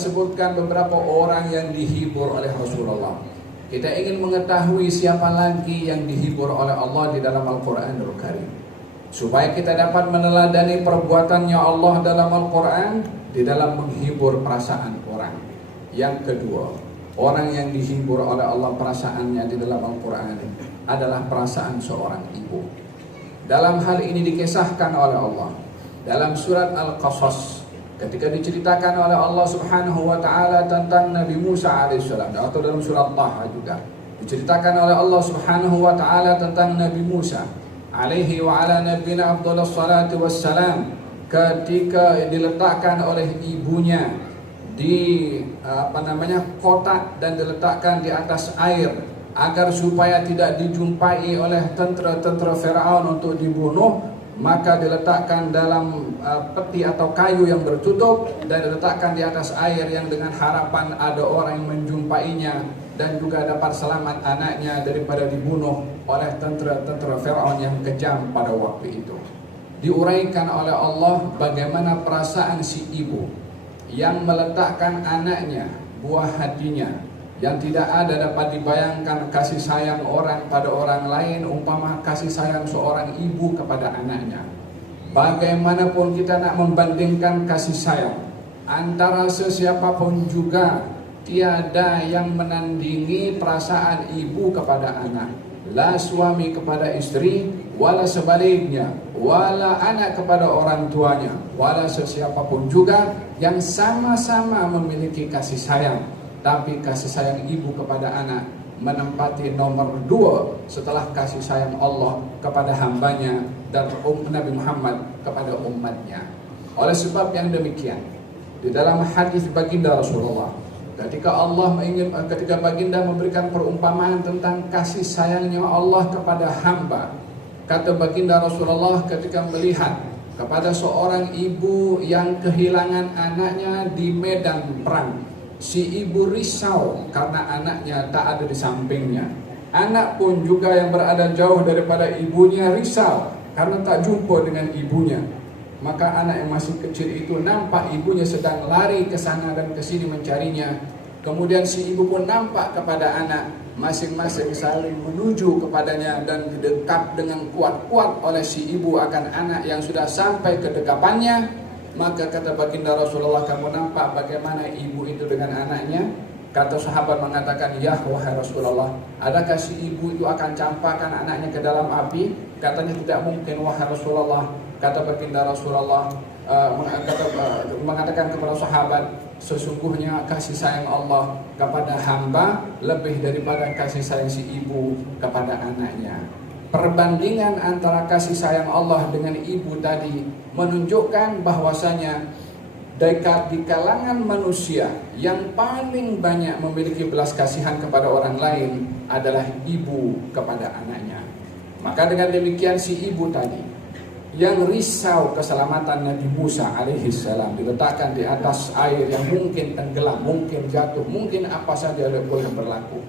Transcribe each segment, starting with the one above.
Sebutkan beberapa orang yang dihibur oleh Rasulullah. Kita ingin mengetahui siapa lagi yang dihibur oleh Allah di dalam Al-Quranul Karim, supaya kita dapat meneladani perbuatannya Allah dalam Al-Quran di dalam menghibur perasaan orang. Yang kedua, orang yang dihibur oleh Allah perasaannya di dalam Al-Quran adalah perasaan seorang ibu. Dalam hal ini dikisahkan oleh Allah dalam surat Al-Qasas, ketika diceritakan oleh Allah Subhanahu wa taala tentang Nabi Musa alaihissalam, atau dalam surat Taha juga diceritakan oleh Allah Subhanahu wa taala tentang Nabi Musa alaihi wa ala nabiyina afdhalus salatu wassalam, ketika diletakkan oleh ibunya di kotak dan diletakkan di atas air agar supaya tidak dijumpai oleh tentara-tentara Firaun untuk dibunuh, maka diletakkan dalam peti atau kayu yang tertutup dan diletakkan di atas air yang dengan harapan ada orang yang menjumpainya dan juga dapat selamat anaknya daripada dibunuh oleh tentara-tentara Firaun yang kejam pada waktu itu. Diuraikan oleh Allah bagaimana perasaan si ibu yang meletakkan anaknya, buah hatinya, yang tidak ada dapat dibayangkan kasih sayang orang pada orang lain umpama kasih sayang seorang ibu kepada anaknya. Bagaimanapun kita nak membandingkan kasih sayang antara sesiapapun juga, tiada yang menandingi perasaan ibu kepada anak. La suami kepada istri, wala sebaliknya, wala anak kepada orang tuanya, wala sesiapapun juga yang sama-sama memiliki kasih sayang. Tapi kasih sayang ibu kepada anak menempati nomor 2 setelah kasih sayang Allah kepada hambanya dan Nabi Muhammad kepada umatnya. Oleh sebab yang demikian, di dalam hadis baginda Rasulullah, ketika baginda memberikan perumpamaan tentang kasih sayangnya Allah kepada hamba, kata baginda Rasulullah ketika melihat kepada seorang ibu yang kehilangan anaknya di medan perang. Si ibu risau karena anaknya tak ada di sampingnya. Anak pun juga yang berada jauh daripada ibunya risau karena tak jumpa dengan ibunya. Maka anak yang masih kecil itu nampak ibunya sedang lari ke sana dan ke sini mencarinya. Kemudian si ibu pun nampak kepada anak, masing-masing saling menuju kepadanya dan didekat dengan kuat-kuat oleh si ibu akan anak yang sudah sampai ke dekapannya. Maka kata baginda Rasulullah, kamu nampak bagaimana ibu itu dengan anaknya? Kata sahabat mengatakan, ya wahai Rasulullah, adakah si ibu itu akan campakkan anaknya ke dalam api? Katanya tidak mungkin wahai Rasulullah. Kata baginda Rasulullah mengatakan kepada sahabat, sesungguhnya kasih sayang Allah kepada hamba lebih daripada kasih sayang si ibu kepada anaknya. Perbandingan antara kasih sayang Allah dengan ibu tadi menunjukkan bahwasanya di kalangan manusia yang paling banyak memiliki belas kasihan kepada orang lain adalah ibu kepada anaknya. Maka dengan demikian si ibu tadi yang risau keselamatan Nabi Musa alaihissalam diletakkan di atas air yang mungkin tenggelam, mungkin jatuh, mungkin apa saja boleh berlaku.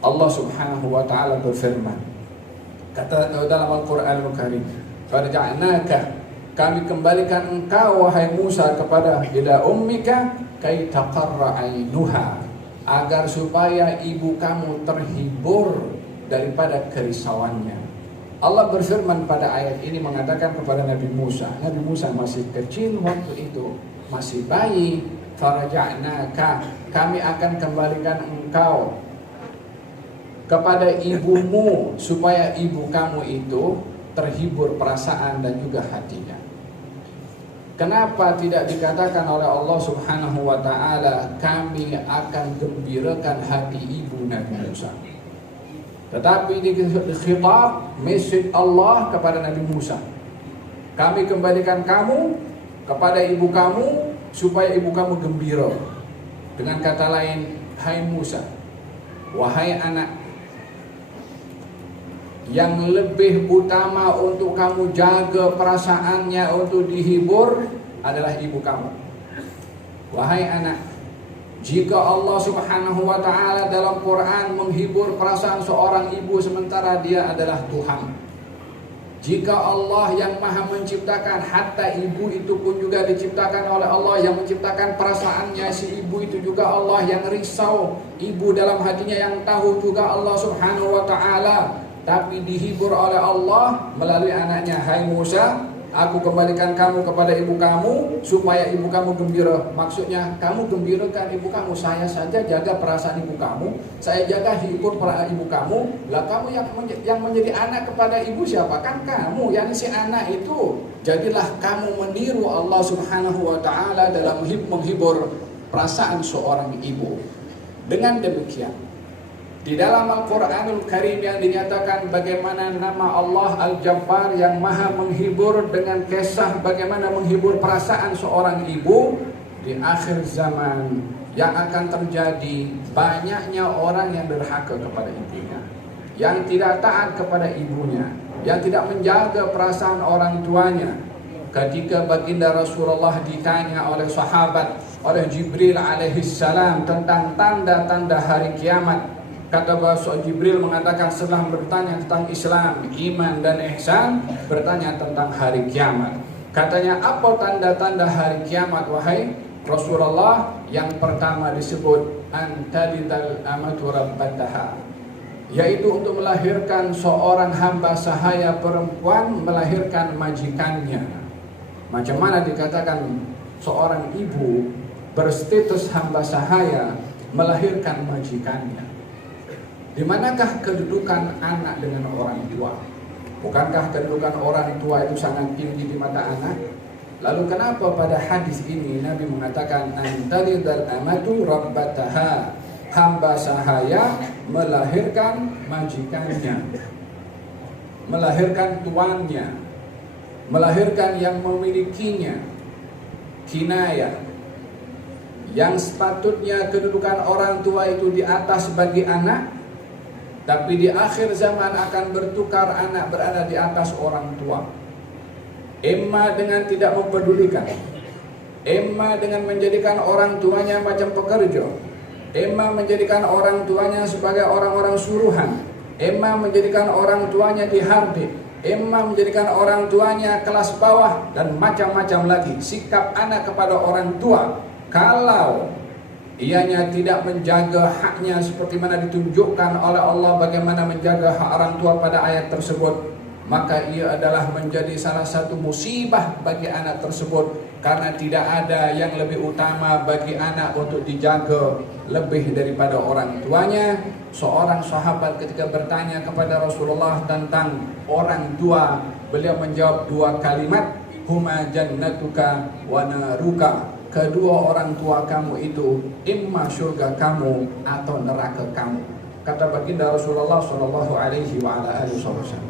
Allah Subhanahu wa taala berfirman, kata dalam Al-Quranul Karim, "Farja'naka," kami kembalikan engkau wahai Musa kepada ila ummika kay taqarra ainuha, agar supaya ibu kamu terhibur daripada kerisauannya. Allah berfirman pada ayat ini mengatakan kepada Nabi Musa masih kecil waktu itu, masih bayi. Farja'naka, kami akan kembalikan engkau kepada ibumu supaya ibu kamu itu terhibur perasaan dan juga hatinya. Kenapa tidak dikatakan oleh Allah Subhanahu wa taala, kami akan gembirakan hati ibu Nabi Musa? Tetapi di khitab mesej Allah kepada Nabi Musa, kami kembalikan kamu kepada ibu kamu supaya ibu kamu gembira. Dengan kata lain, hai Musa, wahai anak, yang lebih utama untuk kamu jaga perasaannya untuk dihibur adalah ibu kamu. Wahai anak, jika Allah Subhanahu wa taala dalam Quran menghibur perasaan seorang ibu sementara dia adalah Tuhan. Jika Allah yang maha menciptakan, hatta ibu itu pun juga diciptakan oleh Allah yang menciptakan perasaannya, si ibu itu juga Allah yang risau ibu dalam hatinya, yang tahu juga Allah Subhanahu wa taala, tapi dihibur oleh Allah melalui anaknya. Hai Musa, aku kembalikan kamu kepada ibu kamu supaya ibu kamu gembira. Maksudnya kamu gembirakan ibu kamu. Saya saja jaga perasaan ibu kamu, saya jaga hibur para ibu kamu. Lah kamu yang menjadi anak kepada ibu siapa? Kan kamu, yang si anak itu. Jadilah kamu meniru Allah Subhanahu wa taala dalam menghibur perasaan seorang ibu. Dengan demikian, di dalam Al-Quranul Karim yang dinyatakan bagaimana nama Allah Al-Jabbar yang maha menghibur, dengan kisah bagaimana menghibur perasaan seorang ibu. Di akhir zaman yang akan terjadi, banyaknya orang yang durhaka kepada ibunya, yang tidak taat kepada ibunya, yang tidak menjaga perasaan orang tuanya. Ketika baginda Rasulullah ditanya oleh sahabat, oleh Jibril alaihissalam tentang tanda-tanda hari kiamat, kata bahasa Jibril mengatakan setelah bertanya tentang Islam, iman dan ihsan, bertanya tentang hari kiamat. Katanya, apa tanda-tanda hari kiamat wahai Rasulullah? Yang pertama disebut antalidal amatu rabbataha, yaitu untuk melahirkan seorang hamba sahaya perempuan melahirkan majikannya. Macam mana dikatakan seorang ibu berstatus hamba sahaya melahirkan majikannya? Di manakah kedudukan anak dengan orang tua? Bukankah kedudukan orang tua itu sangat tinggi di mata anak? Lalu kenapa pada hadis ini Nabi mengatakan antalidal amatu rabbataha, hamba sahaya melahirkan majikannya, melahirkan tuannya, melahirkan yang memilikinya? Kinayah yang sepatutnya kedudukan orang tua itu di atas bagi anak, tapi di akhir zaman akan bertukar, anak berada di atas orang tua. Emma dengan tidak mempedulikan, Emma dengan menjadikan orang tuanya macam pekerja, Emma menjadikan orang tuanya sebagai orang-orang suruhan, Emma menjadikan orang tuanya dihardik, Emma menjadikan orang tuanya kelas bawah, dan macam-macam lagi sikap anak kepada orang tua. Kalau ianya tidak menjaga haknya seperti mana ditunjukkan oleh Allah bagaimana menjaga hak orang tua pada ayat tersebut, maka ia adalah menjadi salah satu musibah bagi anak tersebut, karena tidak ada yang lebih utama bagi anak untuk dijaga lebih daripada orang tuanya. Seorang sahabat ketika bertanya kepada Rasulullah tentang orang tua, beliau menjawab dua kalimat, huma jannatuka wa naruka. Kedua orang tua kamu itu imma surga kamu atau neraka kamu, kata baginda Rasulullah sallallahu alaihi wa ala alihi wasallam.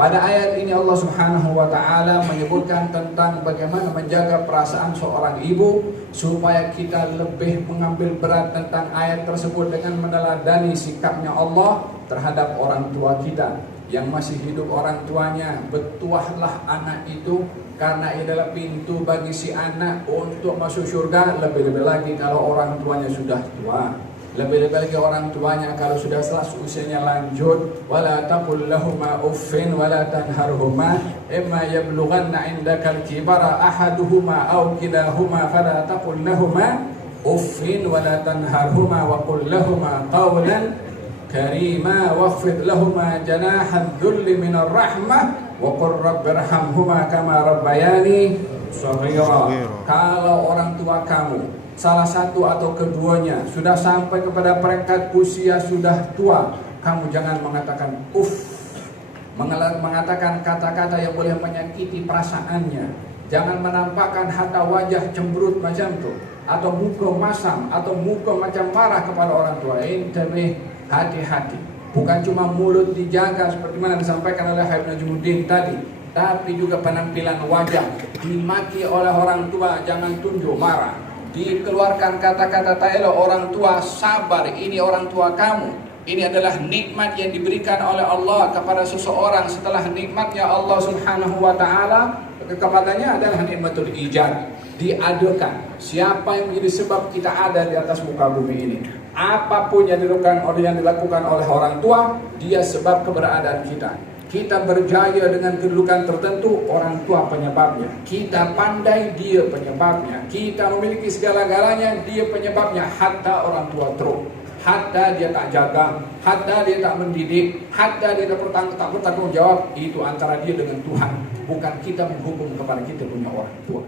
Pada ayat ini Allah Subhanahu wa taala menyebutkan tentang bagaimana menjaga perasaan seorang ibu, supaya kita lebih mengambil berat tentang ayat tersebut dengan meneladani sikapnya Allah terhadap orang tua kita yang masih hidup. Orang tuanya, bertuahlah anak itu, karena ini adalah pintu bagi si anak untuk masuk surga. Lebih-lebih lagi kalau orang tuanya sudah tua, lebih-lebih lagi orang tuanya kalau sudah usianya lanjut. Wala taqul lahuma uffin wala tanharhuma imma yablughanna indakal kibara ahaduhuma aw kilahuma fala taqul lahuma uffin wala tanharhuma wa qul lahuma qawlan karima wakhfid lahuma janahan dhulli minar rahmah wa qur rabbirhamhuma kama rabbayani shaghira. Kalau orang tua kamu, salah satu atau keduanya, sudah sampai kepada peringkat usia sudah tua, kamu jangan mengatakan mengatakan kata-kata yang boleh menyakiti perasaannya. Jangan menampakkan hatta wajah cemberut macam tu, atau muka masam, atau muka macam marah kepada orang tua. Intabih, hati-hati. Bukan cuma mulut dijaga seperti mana disampaikan oleh Habib Najmuddin tadi, tapi juga penampilan wajah. Dimaki oleh orang tua, jangan tunjuk marah. Dikeluarkan kata-kata tak elok orang tua, sabar, ini orang tua kamu. Ini adalah nikmat yang diberikan oleh Allah kepada seseorang setelah nikmatnya Allah Subhanahu wa taala kepadanya adalah nikmatul ijad, diadakan. Siapa yang menjadi sebab kita ada di atas muka bumi ini? Apapun yang dilakukan oleh orang tua, dia sebab keberadaan kita. Kita berjaya dengan kedudukan tertentu, orang tua penyebabnya. Kita pandai, dia penyebabnya. Kita memiliki segala-galanya, dia penyebabnya. Hatta orang tua teruk, hatta dia tak jaga, hatta dia tak mendidik, hatta dia tak bertanggung jawab, itu antara dia dengan Tuhan. Bukan kita menghukum kepada kita punya orang tua.